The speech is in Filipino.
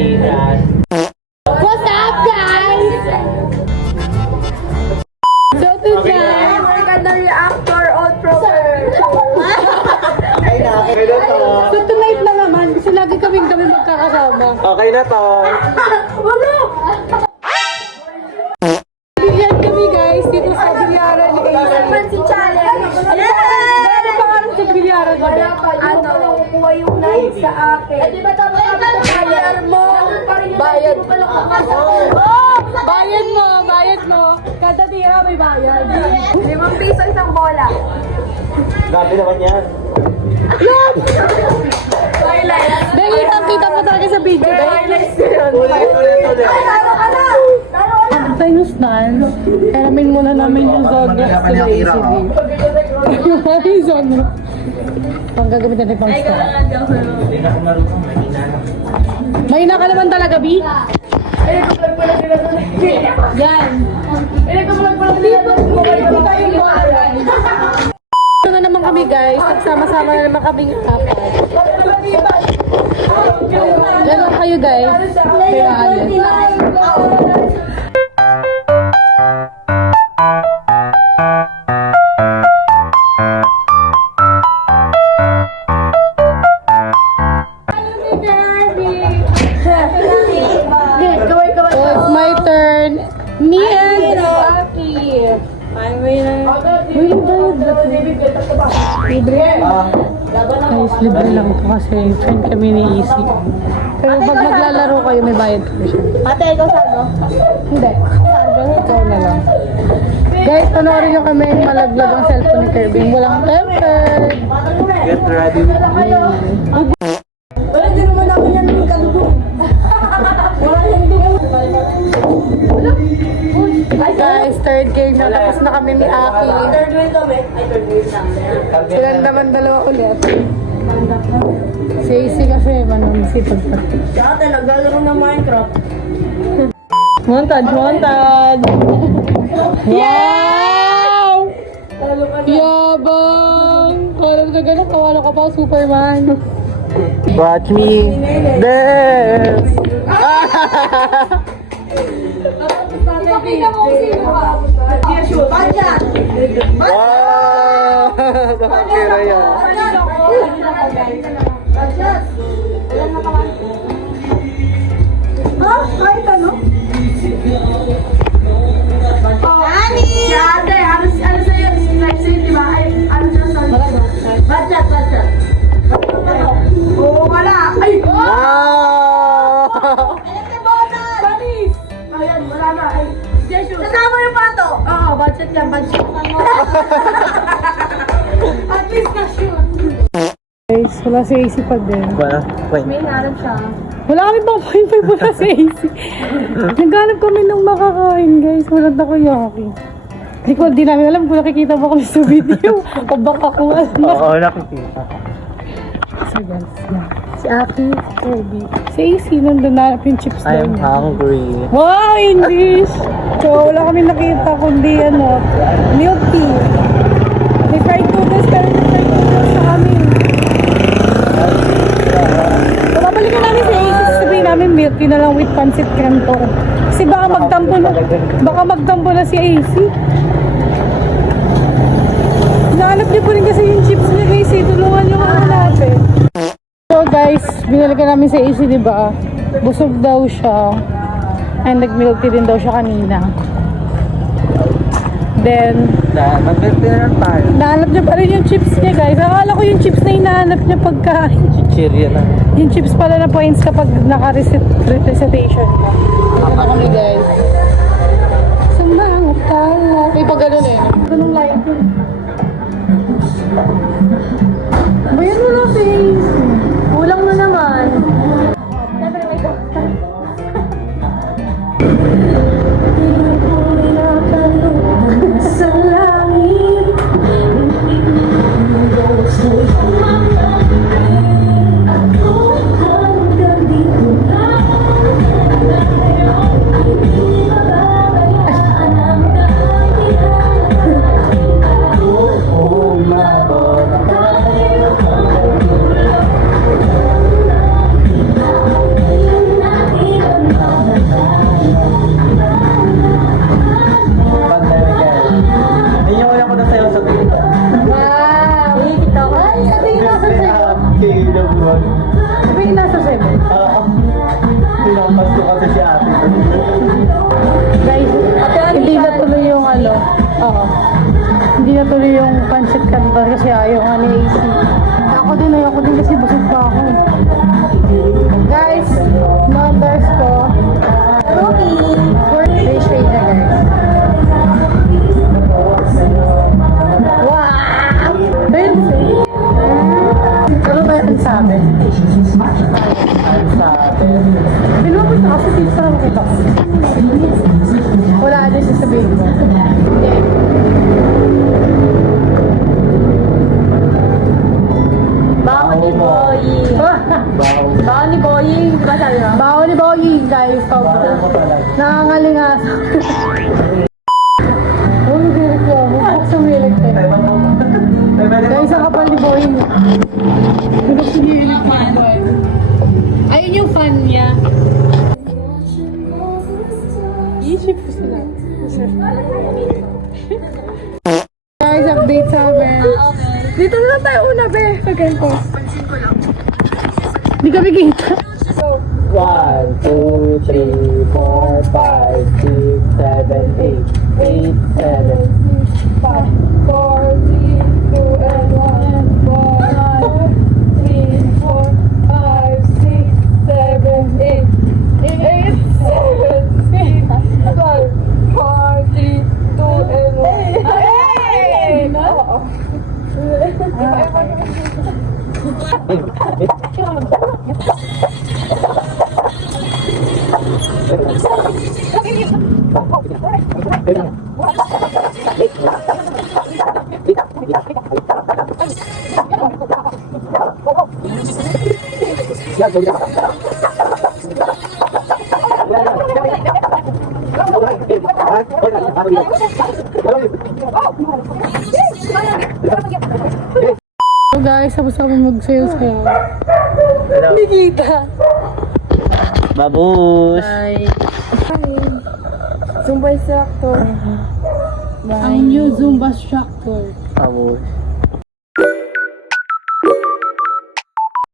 What's up, guys? So today, we're gonna react to our old proper. So tonight na naman, kasi lagi kami magkakasama. Okay na to. Ano? Bilyan kami guys, dito sa bilyaran ni Ace. Si challenge. Ano pangalan sa bilyaran mo? Ano? Kuha yung night sa akin. Di ba tama ka bayar mo? Bayad. Bayad mo. Kada tira may bayad. 5 piso isang bola. Grabe naman yan. Dahil kita mo talaga sa video. Ulit. Taro ka na! Famous dance. Karamin muna namin yung Zogrex sa JCB. Ay, Zogrex. Pang gagamitan ni pang star. Mahina ka naman talaga, B? Yan. Ito na naman kami guys. Nagsama-sama na naman kami apat. Ganon kayo guys. Kaya alis. So it's my turn. Me and Aki. Libre. Guys, libre lang ito kasi friend kami ni Easy. Pero pag maglalaro kayo, may bayad ko siya. Ate, ikaw saan mo? Hindi. Ikaw na lang. Guys, panoorin nyo kami malaglag ang cellphone ni Kirby. Walang temper. Get ready. Wala din naman namin yan yung kalubo. Wala yung dugo. Guys, third game na. Tapos na kami ni Aki. Third wheel kami. Ay, third wheel na. Silang naman dalawa ulit. Si Easy kasi, sipag pa. Si ate, naglalaro ng Minecraft. Montage! Wow! Yabang! Kala mo na gano'n, kawala ka pa, Superman. Watch me dance. Badyan! Wow! Nakakira yan. Badyan! Ha? Kahit ano? Ani! Si ate, ano sa'yo? Like sa'yo, di ba? Ay, ano sa'yo sabi ko? Badyan! Oo, wala! Ay! Wow! Banis! Ayan, wala na. Ay, kasama yung pato! Oo, budget yan. At least na-shoot. Guys, wala si AC pa din. Wait. May harap siya. Wala kami pang point 5 wala si AC. Naghanap kami nung makakain, guys. Walang takoyaki. Hindi ko, di namin alam kung nakikita ba kami sa video. O baka kung ano. Oo, nakikita. So guys, yeah. Si Aki, si Kirby. Si AC, nandun na yung chips I am doon. hungry. Wow, English! So, wala kami nakita kundi milk tea. May fried noodles, pero may fried noodles sa kami. So, babalikan namin si AC. Sabihin namin milk tea na lang with pancit canton. Kasi baka magtampo na si AC. Nahanap niyo po rin kasi yung chips niya, AC. Tulungan niyo nga natin. So guys, binalikan namin si AC, diba? Busog daw siya. And nag-milk tea din daw siya kanina. Then, Nag-milk na lang tayo. nahanap niya pa rin yung chips niya, guys. Akala ko yung chips na hinahanap niya pagkain. Chichirya na. Yung chips pala na points kapag naka-recitation ka. Ano kami, guys? Sumangot ka. May pag ganun eh. Ganun light yun. Bayan mo na, face. Kulang na naman. Sa langit ako hanggang dito na babaan ang dahilan ako umabot tayo hindi natuloy yung pancit canton kasi ayaw nga ni AC. Ako din kasi busog pa ako. Guys, numbers ko. Birthday shade na guys. Wow! Fancy! Ano ba yung sabi? Binubot na kasi dito para makita ko. Wala ano sasabihin mo. Baon ni Boying. Baon ni Boying. Di ba sabi mo? Baon ni Boying guys. Nangangalingas. Oh, nagreklamo. Buksan mo yung electric. Guys, ang kapal ni Boying. Buksan niyo yung electric. Ayun yung fan niya. I-ship ko sila. Guys, update sa amin. Dito na lang tayo una, be. Pagkain ko. Hindi kami kita. 1, 2, 3, 4, 5, 6, 7, 8, 8, 7. 5, 4, 3, 2, and 1. 1, 2, 3, 4, 5, 6, 7, 8. 8, 7, 6, 5, 4, 3, 2, and 1. Hey! Oo. So guys, tapos kami mag-sayo-sayo. Hindi kita. Babush! Zumba instructor. Ang new Zumba instructor. Babush.